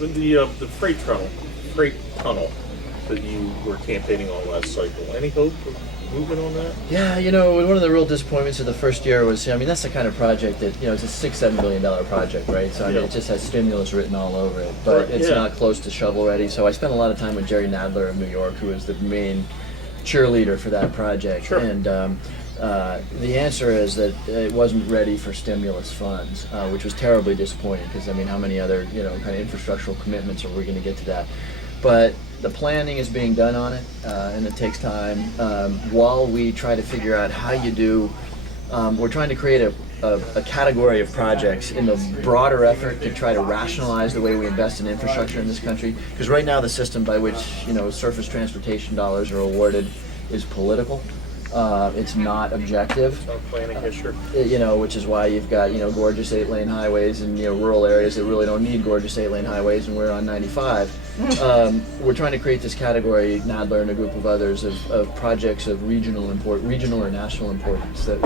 the freight tunnel that you were campaigning on last cycle. Any hope of movement on that? Yeah, one of the real disappointments of the first year was, that's the kind of project that, it's a $6-7 million project, right? So, it just has stimulus written all over it, but it's not close to shovel ready. So I spent a lot of time with Jerry Nadler of New York, who is the main cheerleader for that project. Sure. And the answer is that it wasn't ready for stimulus funds, which was terribly disappointing because, how many other, kind of infrastructural commitments are we going to get to that? But the planning is being done on it, and it takes time. While we try to figure out how you do, we're trying to create a category of projects in the broader effort to try to rationalize the way we invest in infrastructure in this country. Because right now the system by which, surface transportation dollars are awarded is political. It's not objective. Planning issue. Which is why you've got, gorgeous 8-lane highways and, rural areas that really don't need gorgeous 8-lane highways, and we're on 95. We're trying to create this category, Nadler and a group of others, of projects of regional or national importance that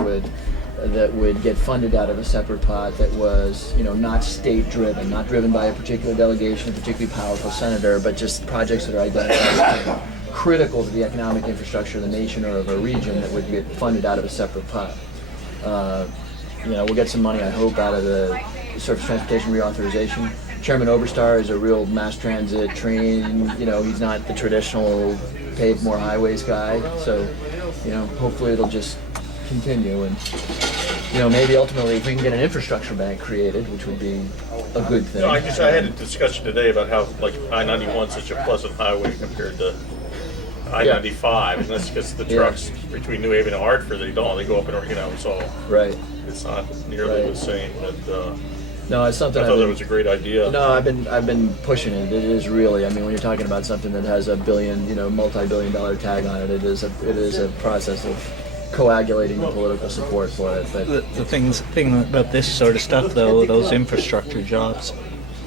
would get funded out of a separate pot that was, not state-driven, not driven by a particular delegation, a particularly powerful senator, but just projects that are identified critical to the economic infrastructure of the nation or of a region that would get funded out of a separate pot. We'll get some money, I hope, out of the surface transportation reauthorization. Chairman Oberstar is a real mass transit train, he's not the traditional pave more highways guy, so, hopefully it'll just continue, and, maybe ultimately if we can get an infrastructure bank created, which would be a good thing. I had a discussion today about how, I-91 is such a pleasant highway compared to I-95, and that's because the trucks between New Haven and Hartford, they go up and, so right. It's not nearly the same, but no, it's something I thought that was a great idea. No, I've been pushing it. It is really, when you're talking about something that has a billion, multi-billion-dollar tag on it, it is a process of coagulating the political support for it. But the thing about this sort of stuff, though, those infrastructure jobs,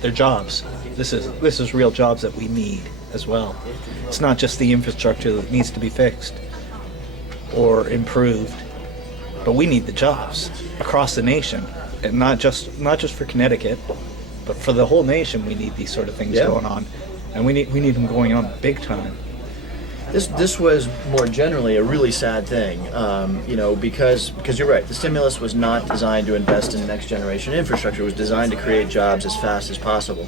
they're jobs. This is real jobs that we need as well. It's not just the infrastructure that needs to be fixed or improved, but we need the jobs across the nation, and not just for Connecticut, but for the whole nation. We need these sort of things going on, and we need them going on big time. This was more generally a really sad thing, because you're right. The stimulus was not designed to invest in next generation infrastructure. It was designed to create jobs as fast as possible.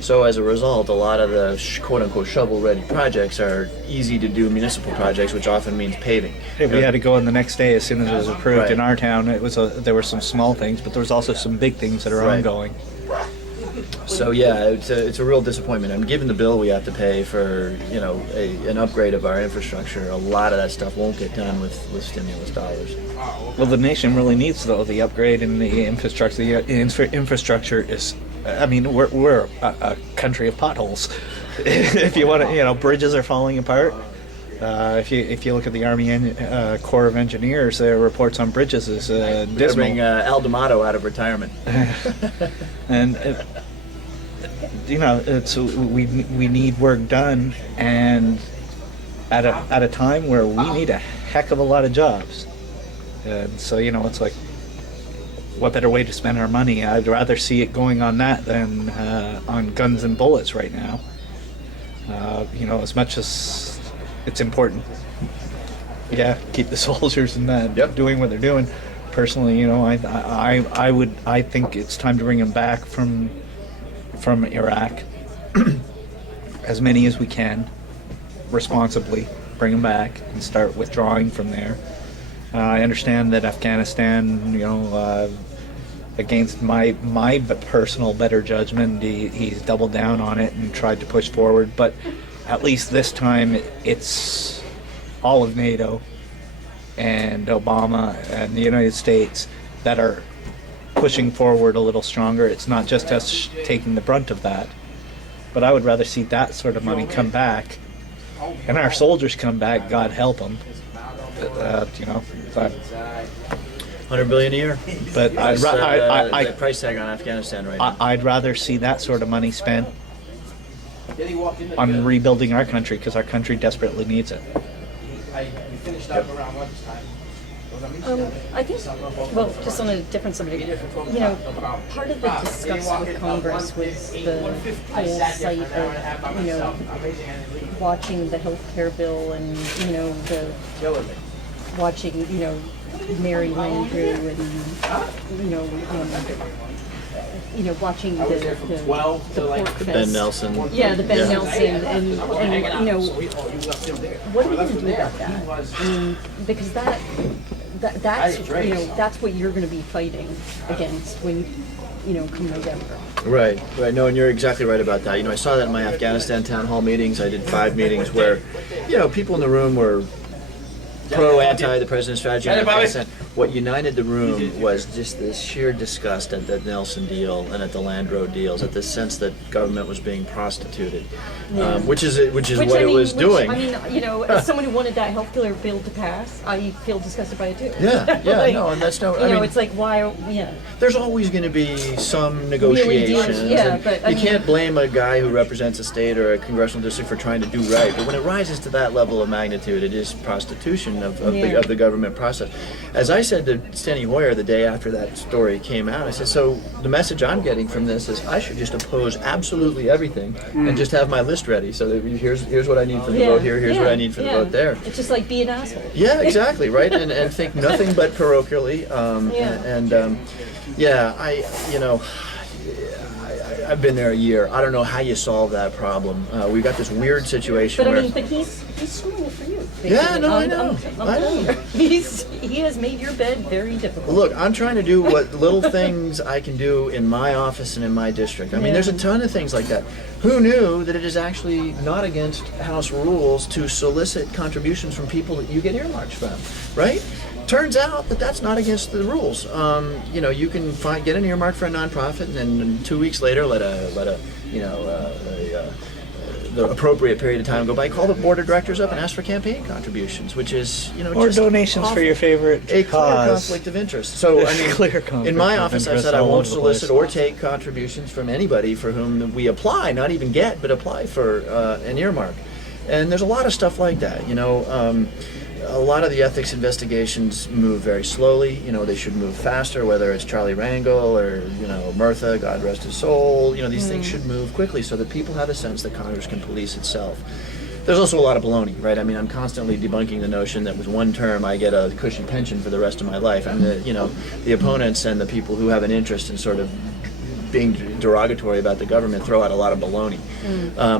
So as a result, a lot of the quote-unquote shovel-ready projects are easy-to-do municipal projects, which often means paving. Hey, we had to go in the next day as soon as it was approved in our town. There were some small things, but there was also some big things that are ongoing. So it's a real disappointment. Given the bill we have to pay for an upgrade of our infrastructure, a lot of that stuff won't get done with stimulus dollars. Well, the nation really needs the upgrade in the infrastructure. The infrastructure is. We're a country of potholes. If you want to, bridges are falling apart. If you look at the Army Corps of Engineers, their reports on bridges is dismal. Bring Al D'Amato out of retirement. And it's we need work done, and at a time where we need a heck of a lot of jobs, and so it's like, what better way to spend our money? I'd rather see it going on that than on guns and bullets right now. As much as it's important, keep the soldiers and that doing what they're doing. Personally, I think it's time to bring them back from Iraq. As many as we can, responsibly bring them back and start withdrawing from there. I understand that Afghanistan, against my personal better judgment, he's doubled down on it and tried to push forward. But at least this time, it's all of NATO and Obama and the United States that are pushing forward a little stronger. It's not just us taking the brunt of that. But I would rather see that sort of money come back, and our soldiers come back. God help them. But $100 billion a year. But the price tag on Afghanistan right now. I'd rather see that sort of money spent on rebuilding our country, because our country desperately needs it. I think, well, just on a different subject, you know, part of the disgust with Congress was the whole sight of, you know, watching the healthcare bill and, you know, watching, you know, Mary Landrieu and, watching the pork fest. Ben Nelson. Yeah, the Ben Nelson, and you know, what are we going to do about that? I mean, because that's you know, that's what you're going to be fighting against when, you know, come November. Right. No, and you're exactly right about that. You know, I saw that in my Afghanistan town hall meetings. I did 5 meetings where, you know, people in the room were pro, anti the president's strategy on Afghanistan. What united the room was just this sheer disgust at the Nelson deal and at the Landrow deals, at this sense that government was being prostituted, which is what it was doing. I mean, you know, as someone who wanted that healthcare bill to pass, I feel disgusted by it too. Yeah, like, no, and that's no. You know, it's like why? Yeah. There's always going to be some negotiations. Yeah, but you can't blame a guy who represents a state or a congressional district for trying to do right. But when it rises to that level of magnitude, it is prostitution of the government process. As I said to Steny Hoyer the day after that story came out, I said, so the message I'm getting from this is I should just oppose absolutely everything and just have my list ready. So that here's what I need for the vote here, here's what I need for the vote there. It's just like be an asshole. Yeah, exactly, right? And think nothing but parochially. I've been there a year. I don't know how you solve that problem. We've got this weird situation But where... I mean, but he's screwing it for you. Basically. Yeah, no, I know. I'm telling you. He has made your bed very difficult. Look, I'm trying to do what little things I can do in my office and in my district. I mean, there's a ton of things like that. Who knew that it is actually not against House rules to solicit contributions from people that you get earmarks from, right? Turns out that that's not against the rules. You know, you can get an earmark for a nonprofit, and then 2 weeks later, let the appropriate period of time go by. Call the board of directors up and ask for campaign contributions, which is, you know, Or just donations awful. for your favorite A clear cause. conflict of interest. So, I mean, Clear conflict in my of office, I've interest said I all won't over the place. solicit or take contributions from anybody for whom we apply, not even get, but apply for an earmark. And there's a lot of stuff like that, you know. A lot of the ethics investigations move very slowly. You know, they should move faster, whether it's Charlie Rangel or, you know, Murtha, God rest his soul. You know, these things should move quickly so that people have a sense that Congress can police itself. There's also a lot of baloney, right? I mean, I'm constantly debunking the notion that with one term I get a cushy pension for the rest of my life. And, the opponents and the people who have an interest in sort of being derogatory about the government throw out a lot of baloney.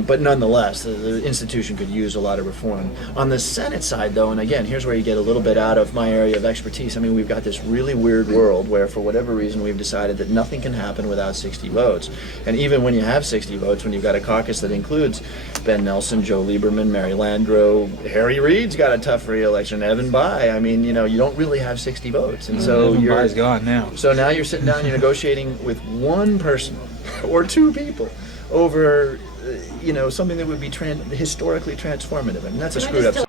But nonetheless, the institution could use a lot of reform. On the Senate side, though, and again, here's where you get a little bit out of my area of expertise. I mean, we've got this really weird world where, for whatever reason, we've decided that nothing can happen without 60 votes. And even when you have 60 votes, when you've got a caucus that includes Ben Nelson, Joe Lieberman, Mary Landrieu, Harry Reid's got a tough re-election, Evan Bayh. I mean, you know, you don't really have 60 votes. And so Evan Bayh's gone now. So now you're sitting down, you're negotiating with one person or two people over, something that would be historically transformative. I mean, that's a screwed up.